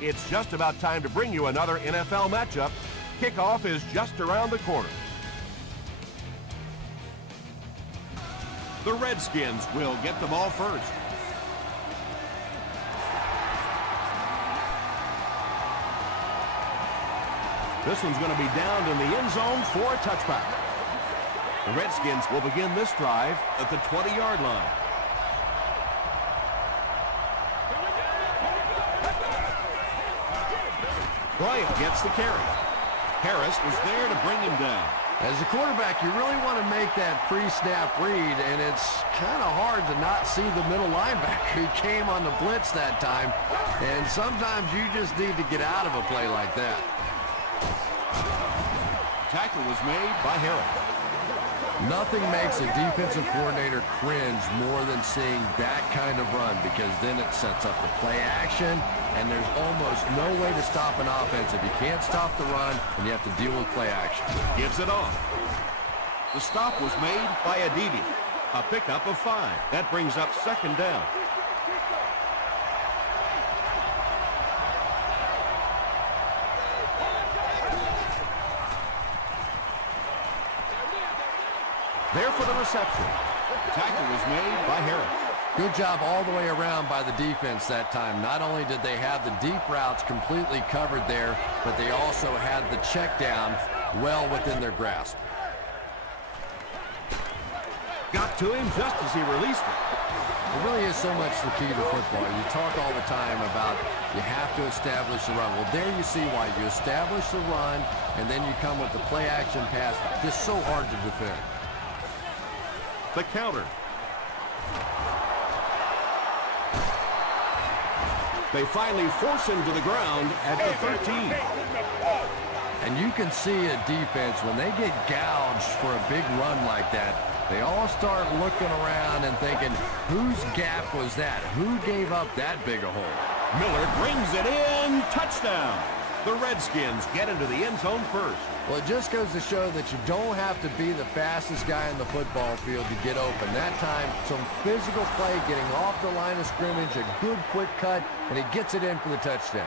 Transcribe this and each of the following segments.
It's just about time to bring you another NFL matchup. Kickoff is just around the corner. The Redskins will get the ball first. This one's going to be down in the end zone for a touchback. The Redskins will begin this drive at the 20-yard line. Bryant gets the carry. Harris was there to bring him down. As a quarterback, you really want to make that pre-snap read, and it's kind of hard to not see the middle linebacker who came on the blitz that time. And sometimes you just need to get out of a play like that. Tackle was made by Harris. Nothing makes a defensive coordinator cringe more than seeing that kind of run, because then it sets up the play action, and there's almost no way to stop an offense if you can't stop the run and you have to deal with play action. Gives it off. The stop was made by Aditi. A pickup of 5. That brings up second down. There for the reception. Tackle was made by Harris. Good job all the way around by the defense that time. Not only did they have the deep routes completely covered there, but they also had the check down well within their grasp. Got to him just as he released it. It really is so much the key to football. You talk all the time about you have to establish the run. Well, there you see why. You establish the run, and then you come with the play action pass. Just so hard to defend. The counter. They finally force him to the ground at the 13. And you can see a defense, when they get gouged for a big run like that, they all start looking around and thinking, whose gap was that? Who gave up that big a hole? Miller brings it in. Touchdown. The Redskins get into the end zone first. Well, it just goes to show that you don't have to be the fastest guy in the football field to get open. That time, some physical play, getting off the line of scrimmage, a good quick cut, and he gets it in for the touchdown.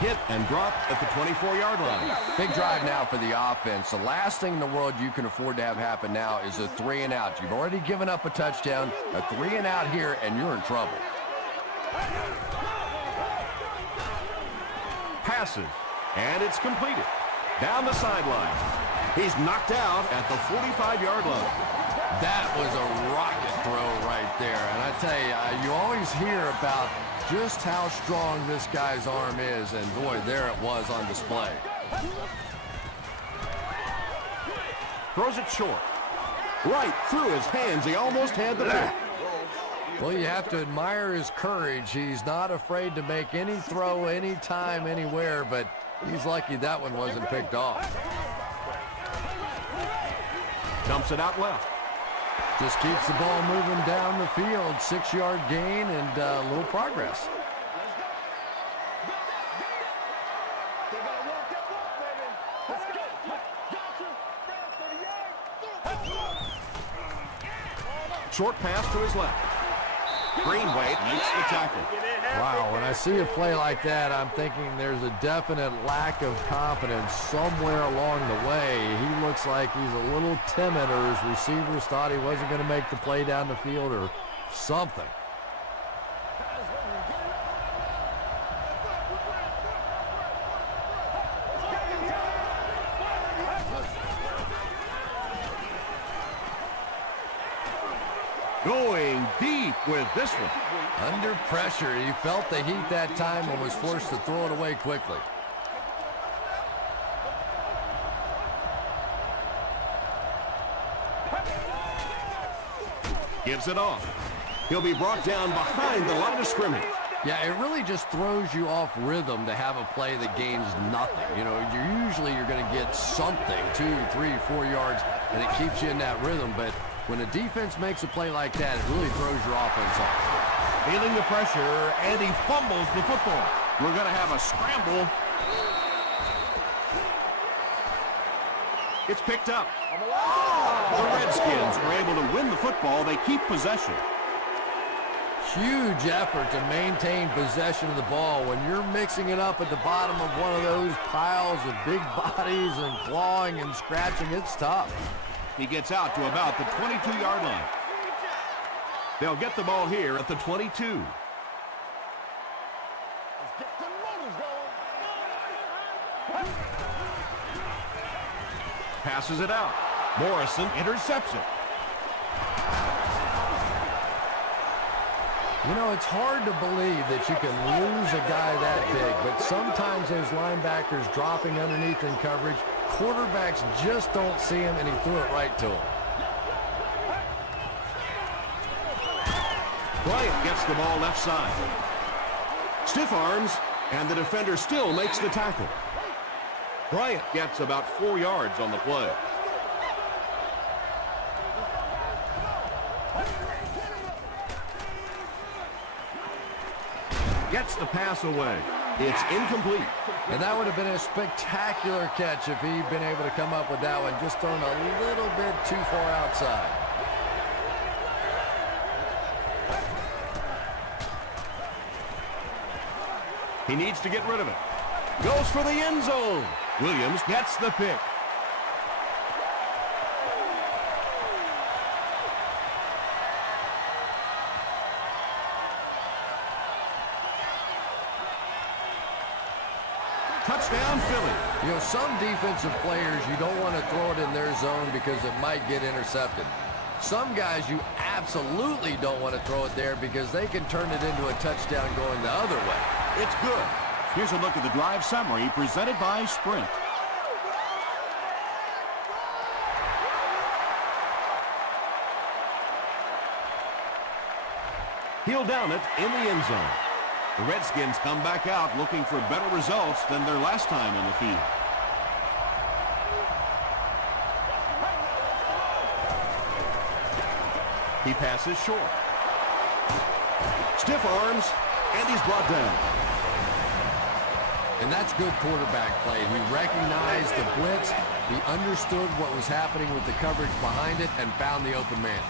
Hit and drop at the 24-yard line. Big drive now for the offense. The last thing in the world you can afford to have happen now is a 3-and-out. You've already given up a touchdown, a 3-and-out here, and you're in trouble. Passes, and it's completed. Down the sideline. He's knocked out at the 45-yard line. That was a rocket throw right there. And I tell you, you always hear about just how strong this guy's arm is, and boy, there it was on display. Throws it short. Right through his hands. He almost had the pick. Well, you have to admire his courage. He's not afraid to make any throw, anytime, anywhere, but he's lucky that one wasn't picked off. Dumps it out left. Just keeps the ball moving down the field. 6-yard gain and a little progress. Short pass to his left. Greenway makes the tackle. Wow, when I see a play like that, I'm thinking there's a definite lack of confidence somewhere along the way. He looks like he's a little timid, or his receivers thought he wasn't going to make the play down the field or something. Going deep with this one. Under pressure, he felt the heat that time and was forced to throw it away quickly. Gives it off. He'll be brought down behind the line of scrimmage. Yeah, it really just throws you off rhythm to have a play that gains nothing. You know, you're going to get something, 2, 3, 4 yards, and it keeps you in that rhythm. But when a defense makes a play like that, it really throws your offense off. Feeling the pressure, and he fumbles the football. We're going to have a scramble. It's picked up. The Redskins are able to win the football. They keep possession. Huge effort to maintain possession of the ball. When you're mixing it up at the bottom of one of those piles of big bodies and clawing and scratching, it's tough. He gets out to about the 22-yard line. They'll get the ball here at the 22. Passes it out. Morrison intercepts it. You know, it's hard to believe that you can lose a guy that big, but sometimes those linebackers dropping underneath in coverage, quarterbacks just don't see him, and he threw it right to him. Bryant gets the ball left side. Stiff arms, and the defender still makes the tackle. Bryant gets about 4 yards on the play. Gets the pass away. It's incomplete. And that would have been a spectacular catch if he'd been able to come up with that one, just thrown a little bit too far outside. He needs to get rid of it. Goes for the end zone. Williams gets the pick. Touchdown, Philly. You know, some defensive players, you don't want to throw it in their zone because it might get intercepted. Some guys, you absolutely don't want to throw it there because they can turn it into a touchdown going the other way. It's good. Here's a look at the drive summary presented by Sprint. He'll down it in the end zone. The Redskins come back out looking for better results than their last time on the field. He passes short. Stiff arms, and he's brought down. And that's good quarterback play. He recognized the blitz, he understood what was happening with the coverage behind it, and found the open man.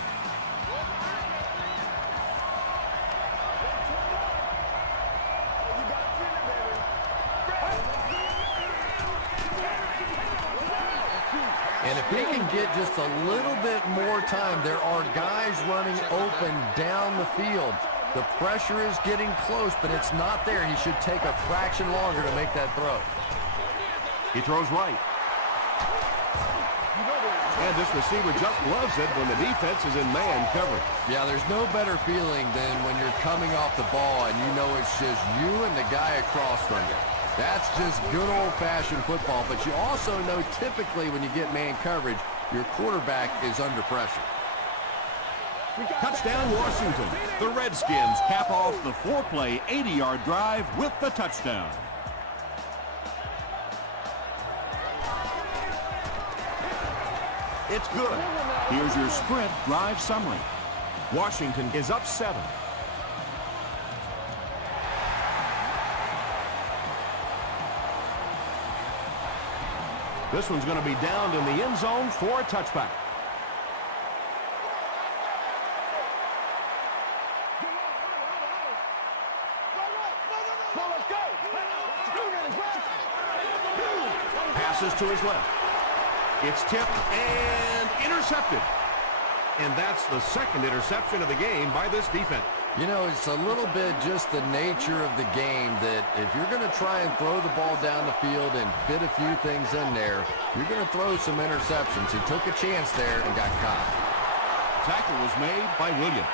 And if he can get just a little bit more time, there are guys running open down the field. The pressure is getting close, but it's not there. He should take a fraction longer to make that throw. He throws right. And this receiver just loves it when the defense is in man coverage. Yeah, there's no better feeling than when you're coming off the ball and you know it's just you and the guy across from you. That's just good old-fashioned football, but you also know typically when you get man coverage, your quarterback is under pressure. Touchdown, Washington. The Redskins cap off the 4-play, 80-yard drive with the touchdown. It's good. Here's your Sprint drive summary. Washington is up 7. This one's going to be downed in the end zone for a touchback. Passes to his left. It's tipped and intercepted. And that's the second interception of the game by this defense. You know, it's a little bit just the nature of the game that if you're going to try and throw the ball down the field and fit a few things in there, you're going to throw some interceptions. He took a chance there and got caught. Tackle was made by Williams.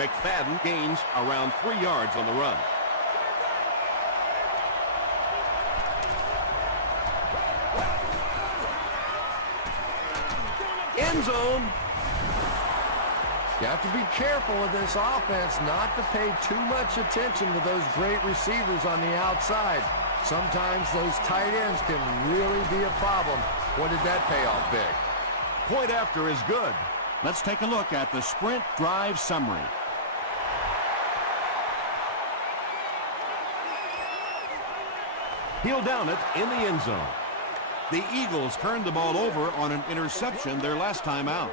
McFadden gains around 3 yards on the run. End zone. You have to be careful with this offense not to pay too much attention to those great receivers on the outside. Sometimes those tight ends can really be a problem. What did that pay off big? Point after is good. Let's take a look at the Sprint drive summary. He'll down it in the end zone. The Eagles turned the ball over on an interception their last time out.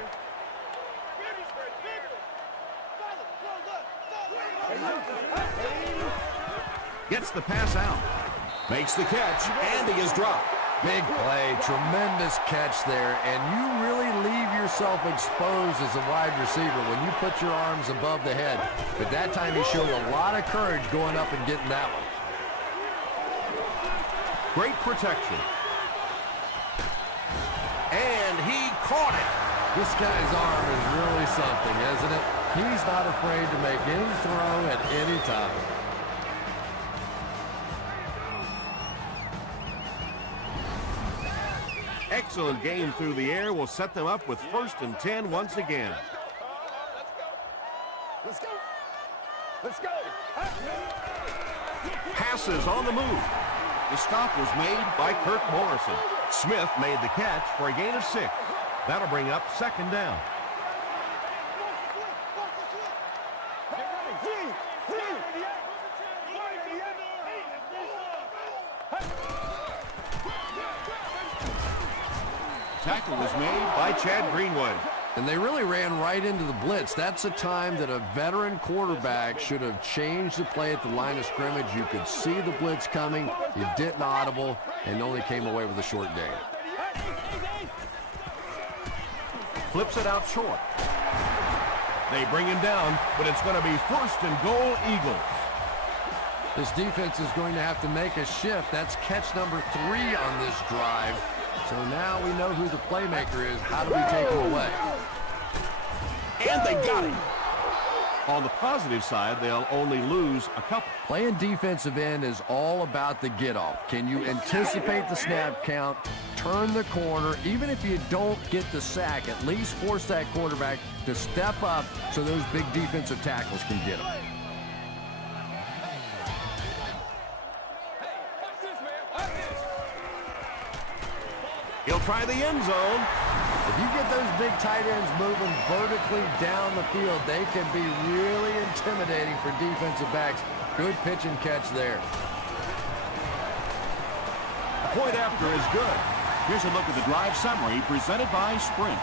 Gets the pass out. Makes the catch, and he is dropped. Big play, tremendous catch there, and you really leave yourself exposed as a wide receiver when you put your arms above the head. But that time he showed a lot of courage going up and getting that one. Great protection. And he caught it. This guy's arm is really something, isn't it? He's not afraid to make any throw at any time. Excellent game through the air will set them up with 1st and 10 once again. Let's go. Let's go. Passes on the move. The stop was made by Kirk Morrison. Smith made the catch for a gain of 6. That'll bring up 2nd down. Tackle was made by Chad Greenwood. And they really ran right into the blitz. That's a time that a veteran quarterback should have changed the play at the line of scrimmage. You could see the blitz coming. You didn't audible and only came away with a short gain. Flips it out short. They bring him down, but it's going to be 1st and goal, Eagles. This defense is going to have to make a shift. That's catch number 3 on this drive. So now we know who the playmaker is. How do we take him away? And they got him. On the positive side, they'll only lose a couple. Playing defensive end is all about the get-off. Can you anticipate the snap count, turn the corner, even if you don't get the sack, at least force that quarterback to step up so those big defensive tackles can get him. He'll try the end zone. If you get those big tight ends moving vertically down the field, they can be really intimidating for defensive backs. Good pitch and catch there. Point after is good. Here's a look at the drive summary presented by Sprint.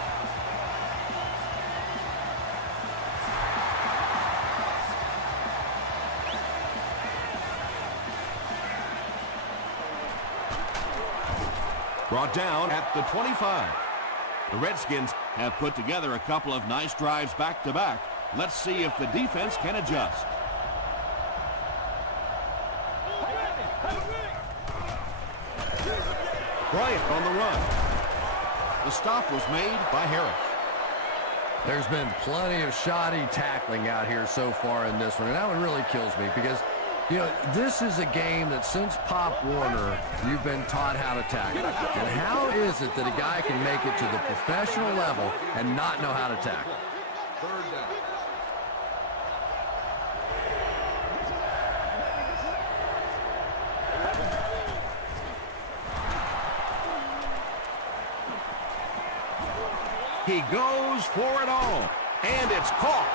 Brought down at the 25. The Redskins have put together a couple of nice drives back-to-back. Let's see if the defense can adjust. Bryant on the run. The stop was made by Harris. There's been plenty of shoddy tackling out here so far in this one, and that one really kills me because, you know, this is a game that since Pop Warner, you've been taught how to tackle. And how is it that a guy can make it to the professional level and not know how to tackle? He goes for it all, and it's caught.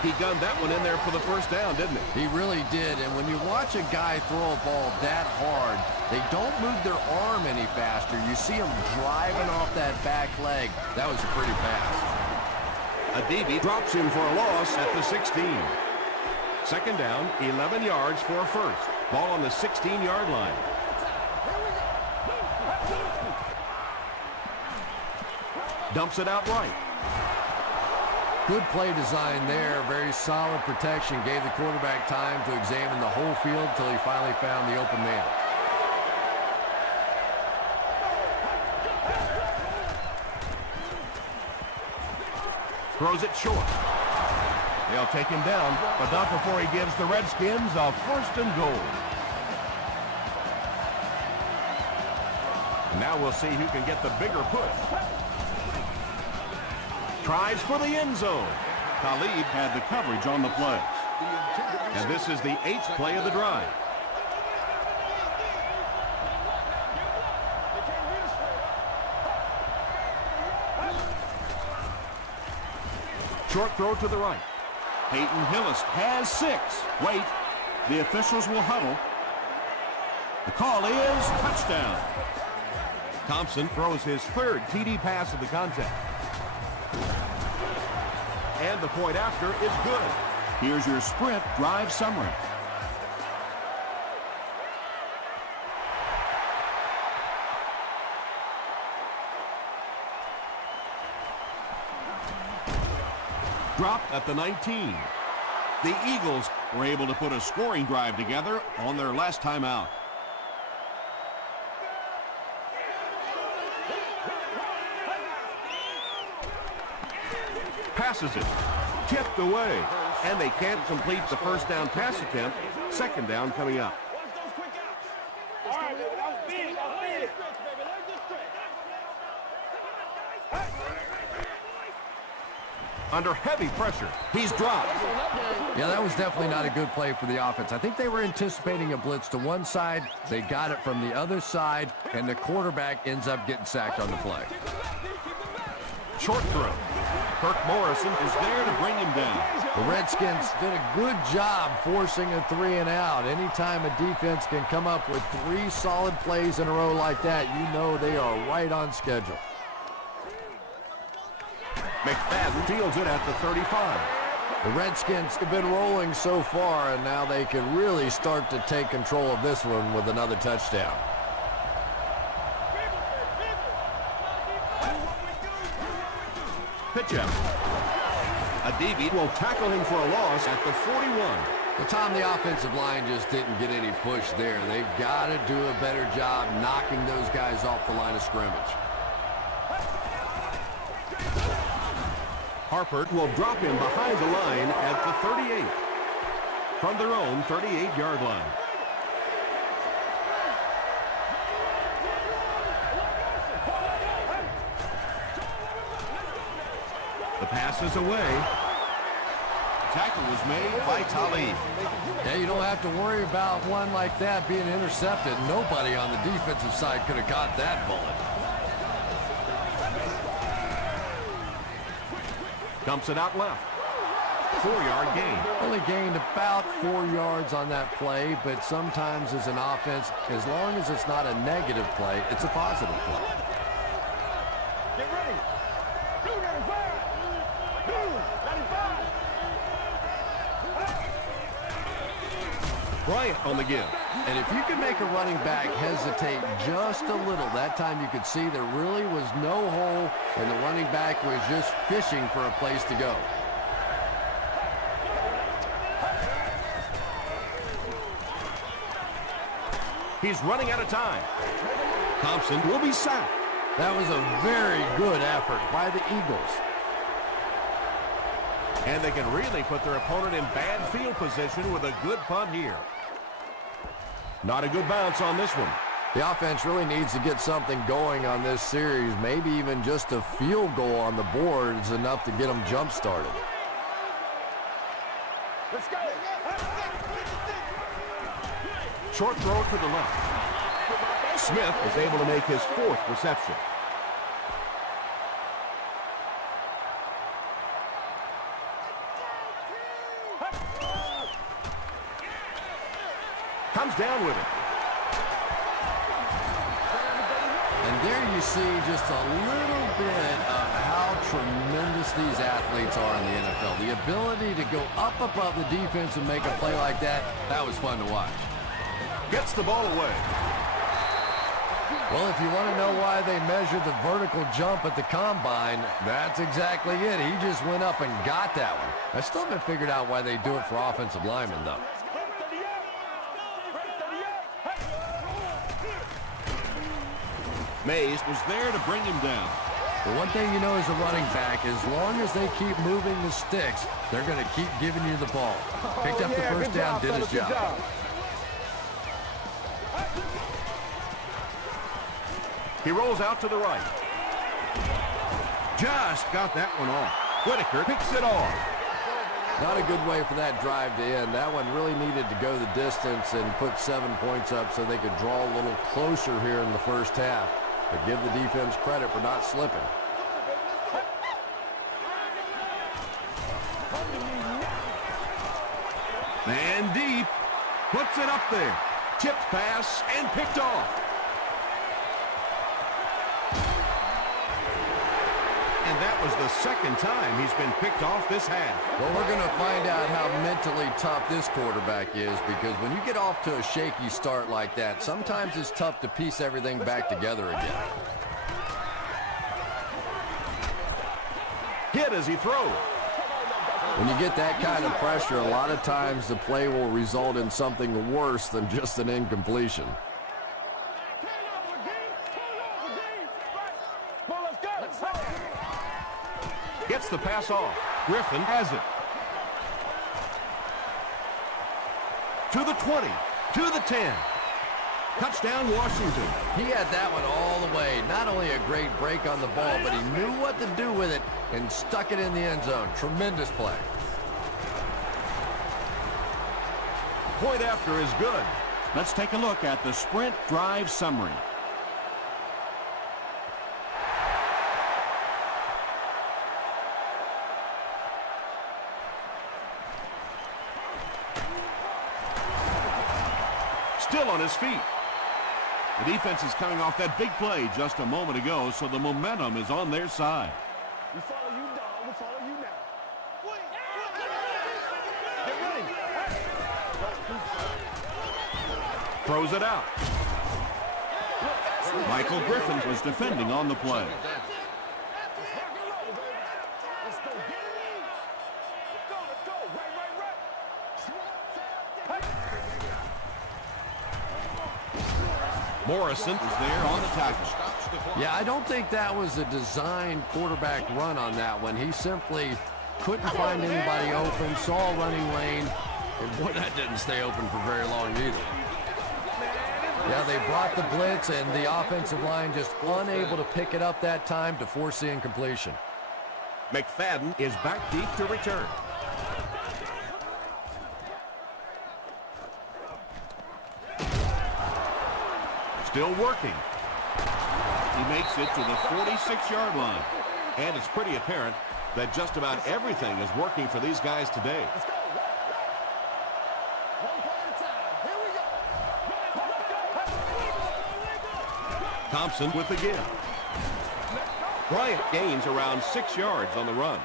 He gunned that one in there for the 1st down, didn't he? He really did, and when you watch a guy throw a ball that hard, they don't move their arm any faster. You see him driving off that back leg. That was a pretty pass. Adibi drops him for a loss at the 16. 2nd down, 11 yards for a 1st. Ball on the 16-yard line. Dumps it out right. Good play design there. Very solid protection. Gave the quarterback time to examine the whole field until he finally found the open man. Throws it short. They'll take him down, but not before he gives the Redskins a 1st and goal. Now we'll see who can get the bigger push. Tries for the end zone. Khalid had the coverage on the play. And this is the 8th play of the drive. Short throw to the right. Peyton Hillis has 6. Wait, the officials will huddle. The call is touchdown. Thompson throws his third TD pass of the contest. And the point after is good. Here's your sprint drive summary. Dropped at the 19. The Eagles Were able to put a scoring drive together on their last time out. passes it. Tipped away. And they can't complete the first down pass attempt. Second down coming up. Under heavy pressure, he's dropped. Yeah, that was definitely not a good play for the offense. I think they were anticipating a blitz to one side. They got it from the other side, and the quarterback ends up getting sacked on the play. Short throw. Kirk Morrison is there to bring him down. The Redskins did a good job forcing a 3-and-out. Anytime a defense can come up with 3 solid plays in a row like that, you know they are right on schedule. McFadden fields it at the 35. The Redskins have been rolling so far, and now they can really start to take control of this one with another touchdown. Pitch out. Adibi will tackle him for a loss at the 41. Well, Tom, the offensive line just didn't get any push there. They've got to do a better job knocking those guys off the line of scrimmage. Harper will drop him behind the line at the 38. From their own 38-yard line. The pass is away. Tackle was made by Talib. Yeah, you don't have to worry about one like that being intercepted. Nobody on the defensive side could have caught that bullet. Dumps it out left. 4-yard gain. Only gained about 4 yards on that play, but sometimes as an offense, as long as it's not a negative play, it's a positive play. Get ready. Blue 95. Blue 95. Bryant on the give. And if you can make a running back hesitate just a little, that time you could see there really was no hole, and the running back was just fishing for a place to go. He's running out of time. Thompson will be sacked. That was a very good effort by the Eagles. And they can really put their opponent in bad field position with a good punt here. Not a good bounce on this one. The offense really needs to get something going on this series. Maybe even just a field goal on the board is enough to get them jump-started. Let's go. Short throw to the left. Smith is able to make his 4th reception. Comes down with it. And there you see just a little bit of how tremendous these athletes are in the NFL. The ability to go up above the defense and make a play like that, that was fun to watch. Gets the ball away. Well, if you want to know why they measured the vertical jump at the combine, that's exactly it. He just went up and got that one. I still haven't figured out why they do it for offensive linemen, though. Mays was there to bring him down. The one thing you know as a running back, as long as they keep moving the sticks, they're going to keep giving you the ball. Picked up the first down, did his job. He rolls out to the right. Just got that one off. Whitaker picks it off. Not a good way for that drive to end. That one really needed to go the distance and put 7 points up so they could draw a little closer here in the first half. But give the defense credit for not slipping. And deep. Puts it up there. Tipped pass and picked off. And that was the second time he's been picked off this half. Well, we're going to find out how mentally tough this quarterback is, because when you get off to a shaky start like that, sometimes it's tough to piece everything back together again. Hit as he throws. When you get that kind of pressure, a lot of times the play will result in something worse than just an incompletion. Gets the pass off. Griffin has it. To the 20, to the 10. Touchdown, Washington. He had that one all the way. Not only a great break on the ball, but he knew what to do with it and stuck it in the end zone. Tremendous play. Point after is good. Let's take a look at the sprint drive summary. Still on his feet. The defense is coming off that big play just a moment ago, so the momentum is on their side. We follow you, dog. We follow you now. Get ready. Throws it out. Michael Griffin was defending on the play. Let's go. Let's go. Right. Morrison Is there on the tackle. Yeah, I don't think that was a designed quarterback run on that one. He simply couldn't find anybody open, saw a running lane, and boy, that didn't stay open for very long either. Yeah, they brought the blitz, and the offensive line just unable to pick it up that time to force the incompletion. McFadden is back deep to return. Still working. He makes it to the 46-yard line. And it's pretty apparent that just about everything is working for these guys today. Let's go. One play at a time. Here we go. Thompson with the give. Bryant gains around 6 yards on the run.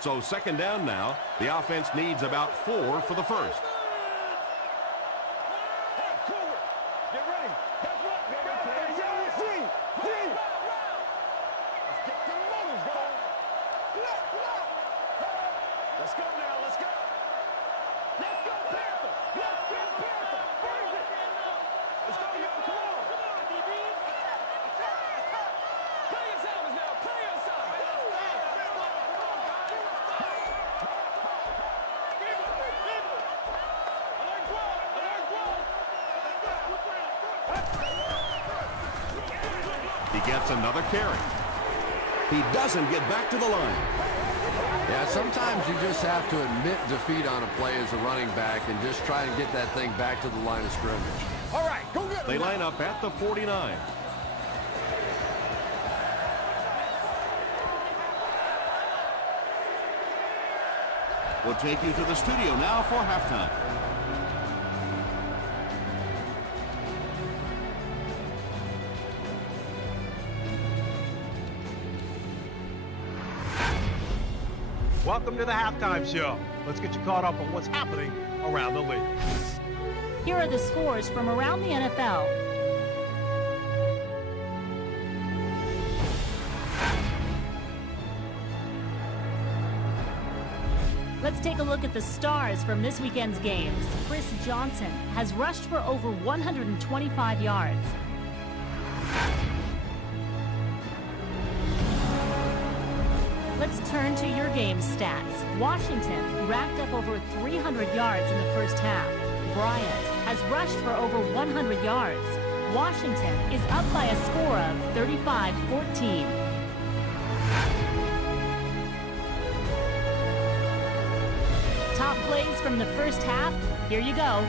So second down now. The offense needs about 4 for the first. Get ready. Let's get the motors going. Let's go now. Let's go. Let's go, Panther. Let's go, Panther. Bring it. Let's go, yo. Come on. DB. Play your assignments now. Play your assignments. He gets another carry. He doesn't get back to the line. Yeah, sometimes you just have to admit defeat on a play as a running back and just try and get that thing back to the line of scrimmage. All right, go get him. They line up at the 49. We'll take you to the studio now for halftime. Welcome to the halftime show. Let's get you caught up on what's happening around the league. Here are the scores from around the NFL. Let's take a look at the stars from this weekend's games. Chris Johnson has rushed for over 125 yards. Let's turn to your game stats. Washington racked up over 300 yards in the first half. Bryant has rushed for over 100 yards. Washington is up by a score of 35-14. Top plays from the first half. Here you go.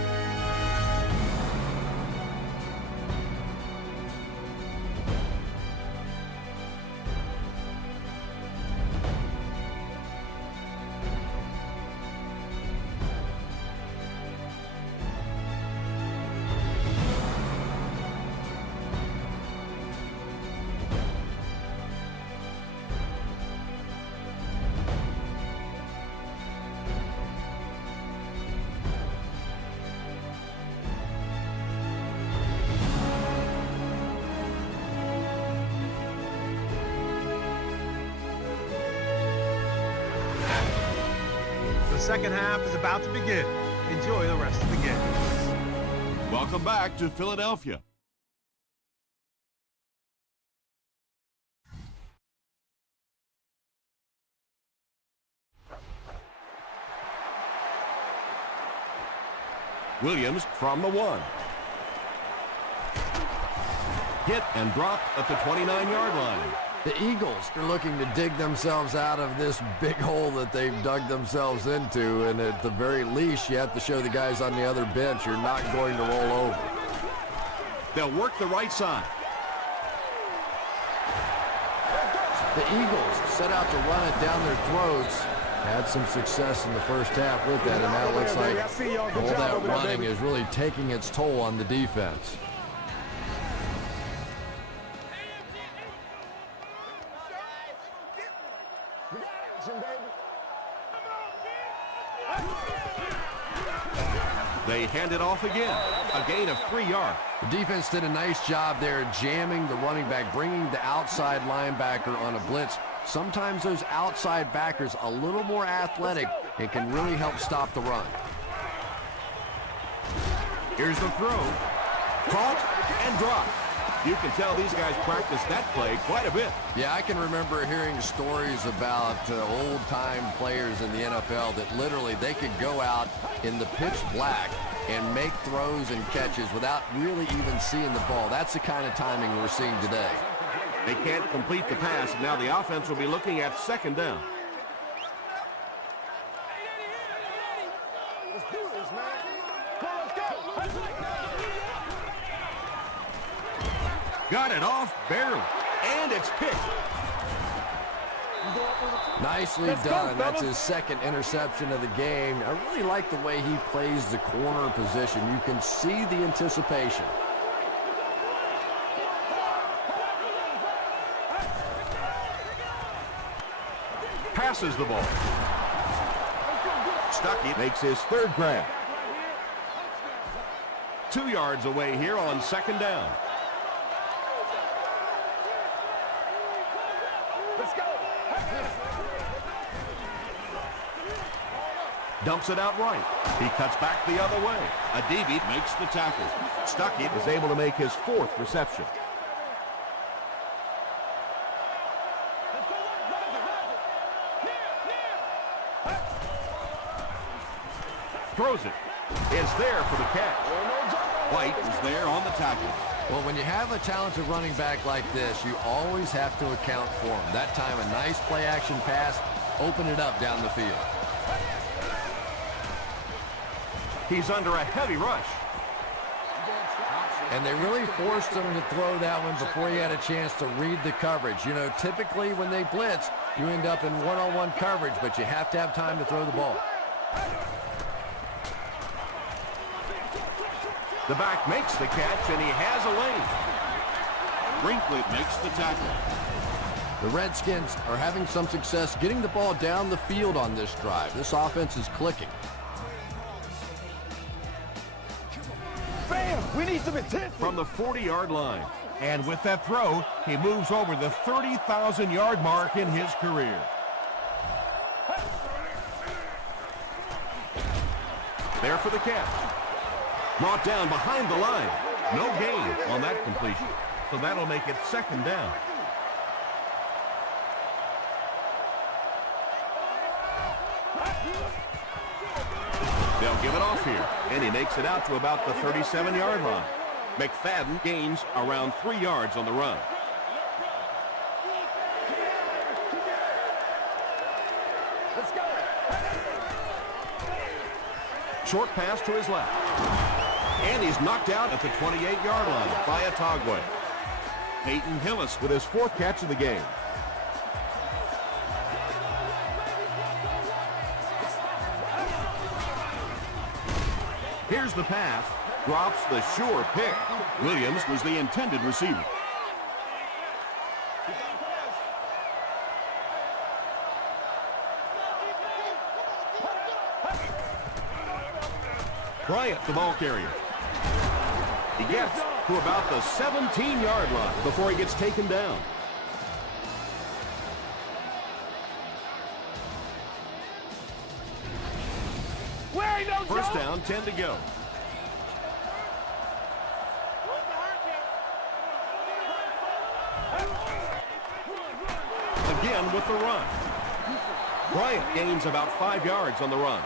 second half is about to begin. Enjoy the rest of the game. Welcome back to Philadelphia. Williams from the 1. Hit and dropped at the 29-yard line. The Eagles are looking to dig themselves out of this big hole that they've dug themselves into, and at the very least, you have to show the guys on the other bench you're not going to roll over. They'll work the right side. The Eagles set out to run it down their throats. Had some success in the first half with that, and now it looks like all that running is really taking its toll on the defense. They hand it off again. A gain of 3 yards. The defense did a nice job there jamming the running back, bringing the outside linebacker on a blitz. Sometimes those outside backers a little more athletic and can really help stop the run. Here's the throw. Caught and dropped. You can tell these guys practice that play quite a bit. Yeah, I can remember hearing stories about old-time players in the NFL that literally they could go out in the pitch black and make throws and catches without really even seeing the ball. That's the kind of timing we're seeing today. They can't complete the pass. Now the offense will be looking at second down. Got it off barely, and it's picked. Nicely done. That's his second interception of the game. I really like the way he plays the corner position. You can see the anticipation. Passes the ball. Stuckey makes his third grab. 2 yards away here on second down. Let's go. Dumps it out right. He cuts back the other way. Adibi makes the tackle. Stuckey is able to make his 4th reception. Throws it. Is there for the catch. White is there on the tackle. Well, when you have a talented running back like this, you always have to account for him. That time, a nice play-action pass, open it up down the field. He's under a heavy rush. And they really forced him to throw that one before he had a chance to read the coverage. You know, typically when they blitz, you end up in one-on-one coverage, but you have to have time to throw the ball. The back makes the catch, and he has a lane. Brinkley makes the tackle. The Redskins are having some success getting the ball down the field on this drive. This offense is clicking. Bam! We need some intensity. From the 40-yard line. And with that throw, he moves over the 30,000-yard mark in his career. There for the catch. Brought down behind the line. No gain on that completion. So that'll make it second down. They'll give it off here. And he makes it out to about the 37-yard line. McFadden gains around 3 yards on the run. Let's go. Short pass to his left. And he's knocked out at the 28-yard line by Atogwe. Peyton Hillis with his 4th catch of the game. Here's the pass. Drops the sure pick. Williams was the intended receiver. Bryant, the ball carrier. He gets to about the 17-yard line before he gets taken down. ain't no First joke. down, 10 to go. Again with the run. Bryant gains about 5 yards on the run.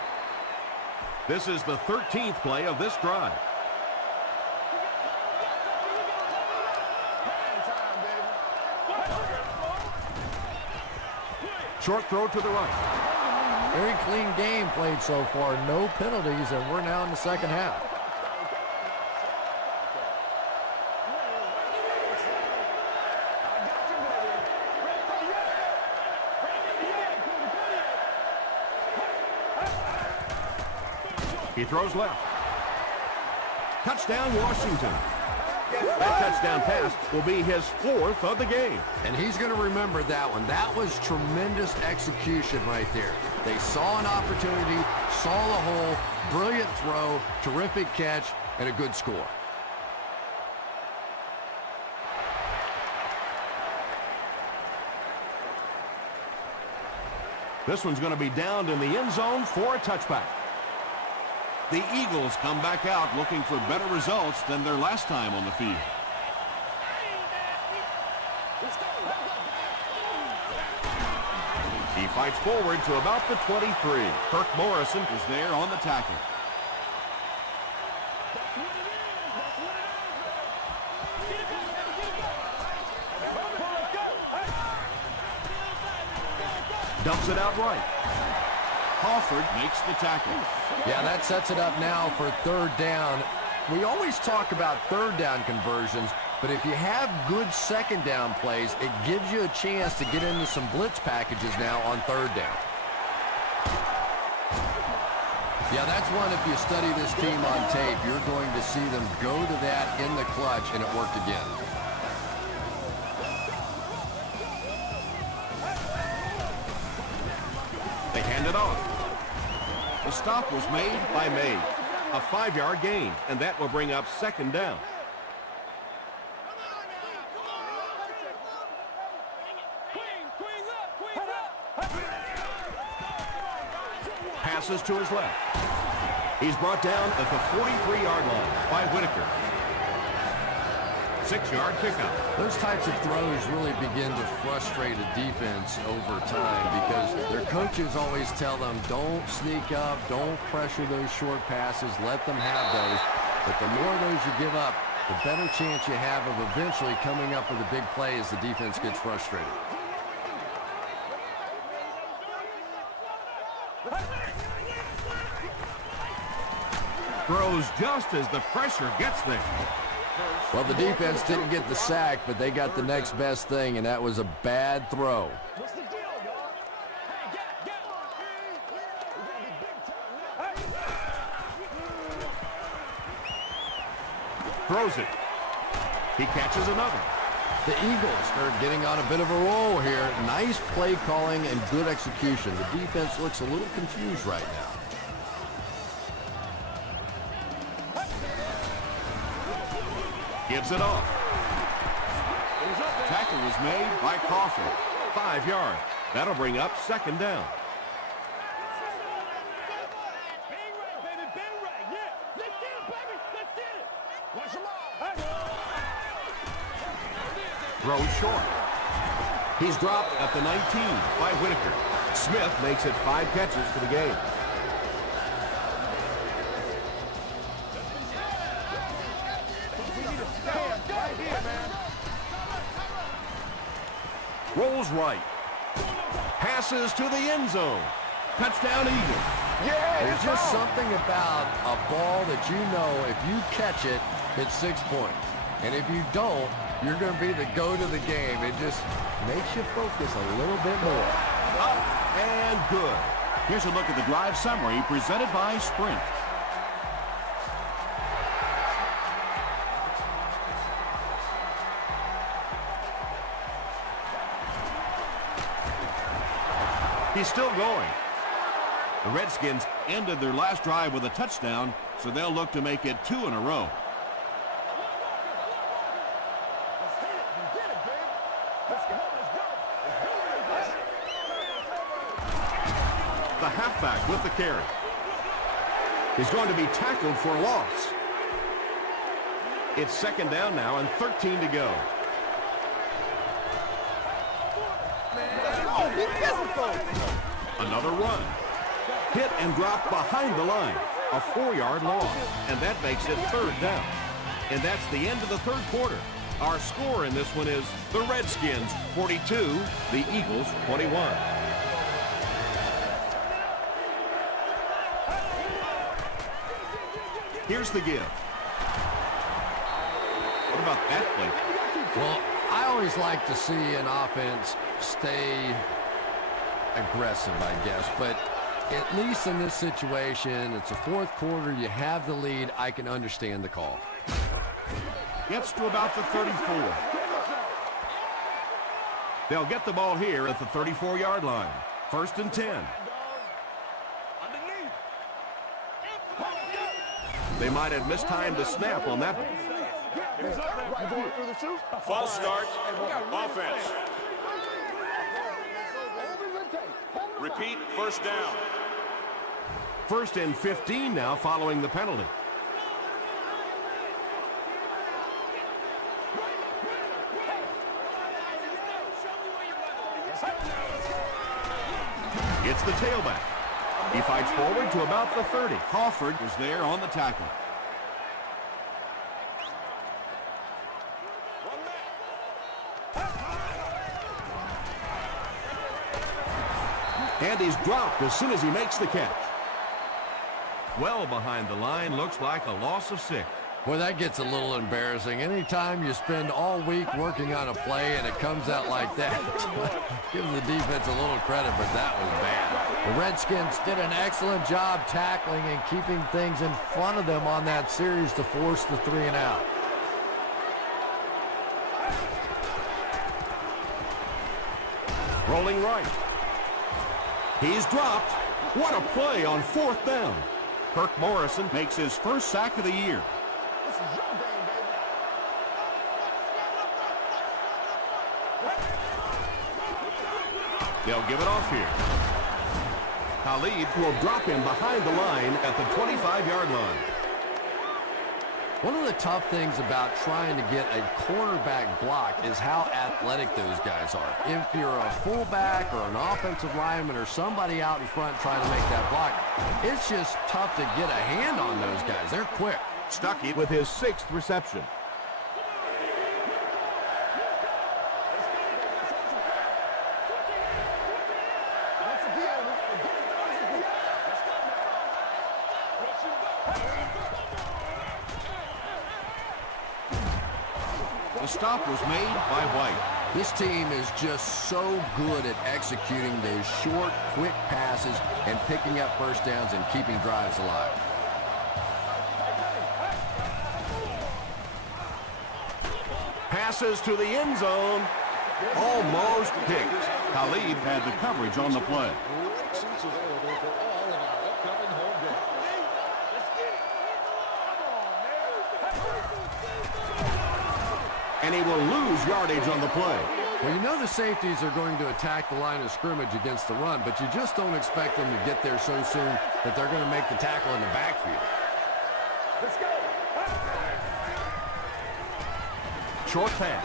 This is the 13th play of this drive. Short throw to the right. Very clean game played so far. No penalties, and we're now in the second half. He throws left. Touchdown, Washington. That touchdown pass will be his 4th of the game. And he's going to remember that one. That was tremendous execution right there. They saw an opportunity, saw the hole, brilliant throw, terrific catch, and a good score. This one's going to be downed in the end zone for a touchback. The Eagles come back out looking for better results than their last time on the field. He fights forward to about the 23. Kirk Morrison Is there on the tackle. dumps it out right. Crawford makes the tackle. Yeah, that sets it up now for third down. We always talk about third down conversions, but if you have good second down plays, it gives you a chance to get into some blitz packages now on third down. Yeah, that's one, if you study this team on tape, you're going to see them go to that in the clutch, and it worked again. They hand it off. The stop was made By May. A 5-yard gain, and that will bring up second down. Passes to his left. He's brought down at the 43-yard line by Whitaker. 6-yard kickoff. Those types of throws really begin to frustrate a defense over time because their coaches always tell them, don't sneak up, don't pressure those short passes, let them have those. But the more of those you give up, the better chance you have of eventually coming up with a big play as the defense gets frustrated. Throws just as the pressure gets there. Well, the defense didn't get the sack, but they got the next best thing, and that was a bad throw. What's the deal, y'all? Hey, get Throws it. He catches another. The Eagles are getting on a bit of a roll here. Nice play calling and good execution. The defense looks a little confused right now. Gives it off. Tackle was made by Crawford. 5 yards. That'll bring up second down. Bang right, baby, bang right. Yeah. Let's get it, baby. Let's get it. Watch them all. Throws short. He's dropped at the 19 by Whitaker. Smith makes it 5 catches for the game. Rolls right. Passes to the end zone. Touchdown Eagles. There's just something about a ball that you know if you catch it, it's 6 points. And if you don't, you're going to be the go to the game. It just makes you focus a little bit more. Up and good. Here's a look at the drive summary presented by Sprint. He's still going. The Redskins ended their last drive with a touchdown, so they'll look to make it 2 in a row. The halfback with the carry. is going to be tackled for a loss. It's second down now and 13 to go. Another run. Hit and drop behind the line. A 4-yard loss. And that makes it third down. And that's the end of the third quarter. Our score in this one is the Redskins 42, the Eagles 21. Here's the give. What about that play? Well, I always like to see an offense stay aggressive, I guess. But at least in this situation, it's a fourth quarter. You have the lead. I can understand the call. Gets to about the 34. They'll get the ball here at the 34-yard line. First and 10. They might have mistimed the snap on that one. False start. Offense. Repeat, first down. First and 15 now following the penalty. It's the tailback. He fights forward to about the 30. Crawford was there on the tackle. And he's dropped as soon as he makes the catch. Well behind the line, looks like a loss of 6. Well, that gets a little embarrassing. Anytime you spend all week working on a play and it comes out like that, give the defense a little credit, but that was bad. The Redskins did an excellent job tackling and keeping things in front of them on that series to force the 3 and out. Rolling right. He's dropped. What a play on fourth down. Kirk Morrison Makes his first sack of the year. They'll give it off here. Khalid will drop him behind the line at the 25-yard line. One of the tough things about trying to get a cornerback block is how athletic those guys are. If you're a fullback or an offensive lineman or somebody out in front trying to make that block, it's just tough to get a hand on those guys. They're quick. Stuckey with his 6th reception. The stop was made by White. This team is just so good at executing those short, quick passes and picking up first downs and keeping drives alive. Passes to the end zone. Almost picked. Khalid had the coverage on the play. And he will lose yardage on the play. Well, you know the safeties are going to attack the line of scrimmage against the run, but you just don't expect them to get there so soon that they're going to make the tackle in the backfield. Let's go. Short pass.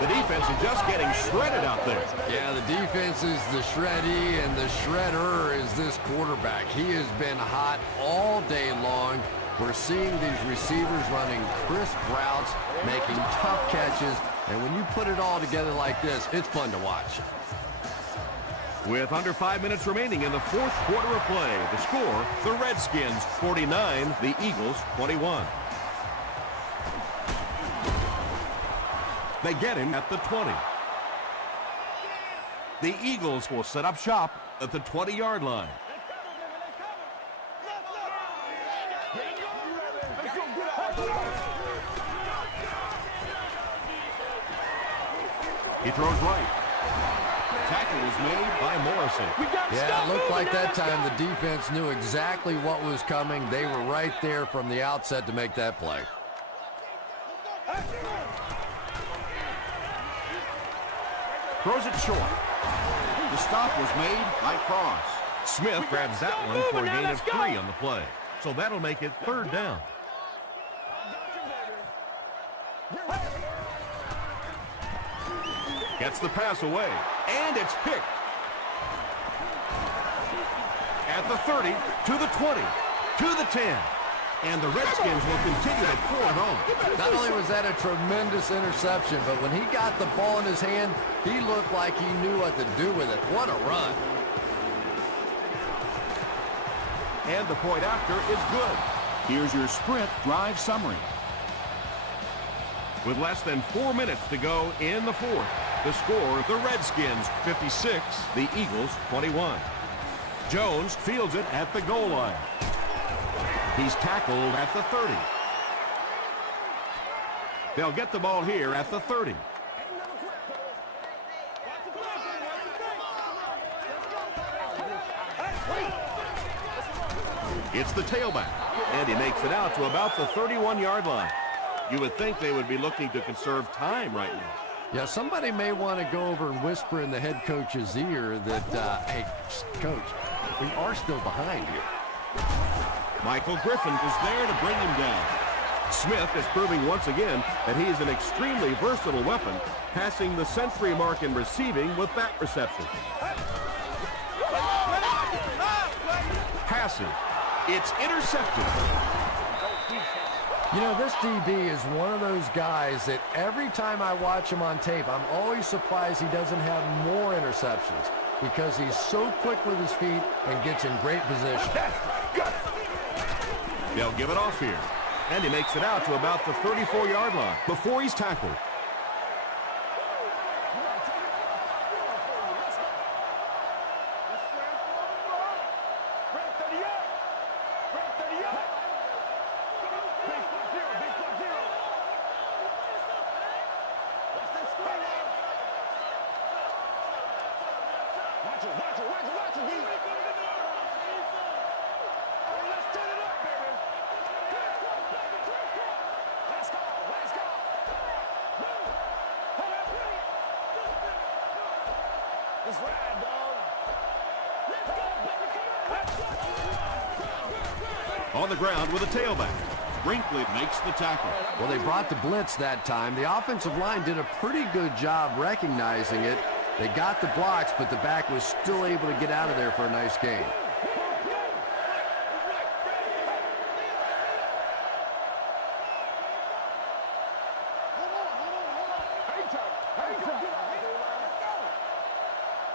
The defense is just getting shredded out there. Yeah, the defense is the shreddy, and the shredder is this quarterback. He has been hot all day long. We're seeing these receivers running crisp routes, making tough catches, and when you put it all together like this, it's fun to watch. With under 5 minutes remaining in the fourth quarter of play, the score, the Redskins 49, the Eagles 21. They get him at the 20. The Eagles will set up shop at the 20-yard line. He throws right. Tackle was made by Morrison. Yeah, it looked like that time the defense knew exactly what was coming. They were right there from the outset to make that play. Throws it short. The stop was made by Cross. Smith grabs that one for a gain of 3 on the play. So that'll make it 3rd down. Gets the pass away, and it's picked. At the 30, to the 20, to the 10. And the Redskins will continue to pour it on. Not only was that a tremendous interception, but when he got the ball in his hand, he looked like he knew what to do with it. What a run. And the point after is good. Here's your sprint drive summary. With less than 4 minutes to go in the 4th, the score, the Redskins 56, the Eagles 21. Jones fields it at the goal line. He's tackled at the 30. They'll get the ball here at the 30. It's the tailback, and he makes it out to about the 31-yard line. You would think they would be looking to conserve time right now. Yeah, somebody may want to go over and whisper in the head coach's ear that, hey, coach, we are still behind here. Michael Griffin is there to bring him down. Smith is proving once again that he is an extremely versatile weapon, passing the century mark in receiving with that reception. Passing. It's intercepted. You know, this DB is one of those guys that every time I watch him on tape, I'm always surprised he doesn't have more interceptions because he's so quick with his feet and gets in great position. They'll give it off here. And he makes it out to about the 34-yard line before he's tackled. On the ground with a tailback. Brinkley makes the tackle. Well, they brought the blitz that time. The offensive line did a pretty good job recognizing it. They got the blocks, but the back was still able to get out of there for a nice gain.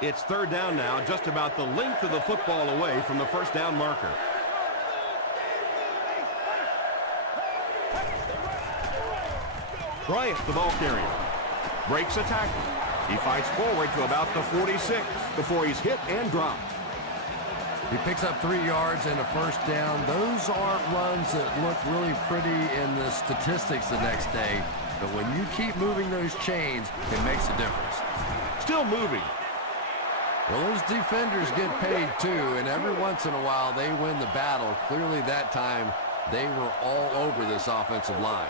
It's 3rd down now, just about the length of the football away from the first down marker. Bryant, the ball carrier, breaks a tackle. He fights forward to about the 46 before he's hit and dropped. He picks up 3 yards and a first down. Those aren't runs that look really pretty in the statistics the next day, but when you keep moving those chains, it makes a difference. Still moving. Well, those defenders get paid too, and every once in a while they win the battle. Clearly that time they were all over this offensive line.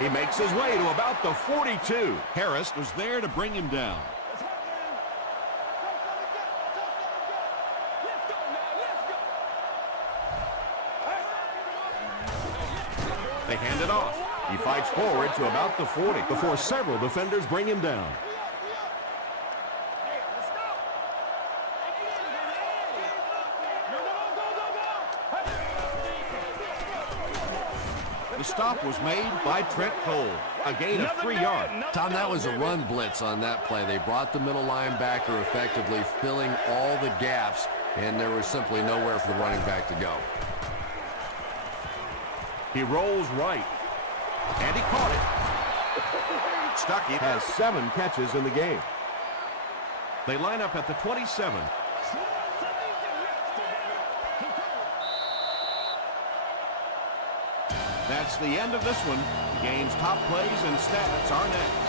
He makes his way to about the 42. Harris was there to bring him down. They hand it off. He fights forward to about the 40 before several defenders bring him down. The stop was made By Trent Cole, a gain of 3 yards. Tom, that was a run blitz on that play. They brought the middle linebacker effectively filling all the gaps, and there was simply nowhere for the running back to go. He rolls right, and he caught it. Stuckey has 7 catches in the game. They line up at the 27. That's the end of this one. The game's top plays and stats are next.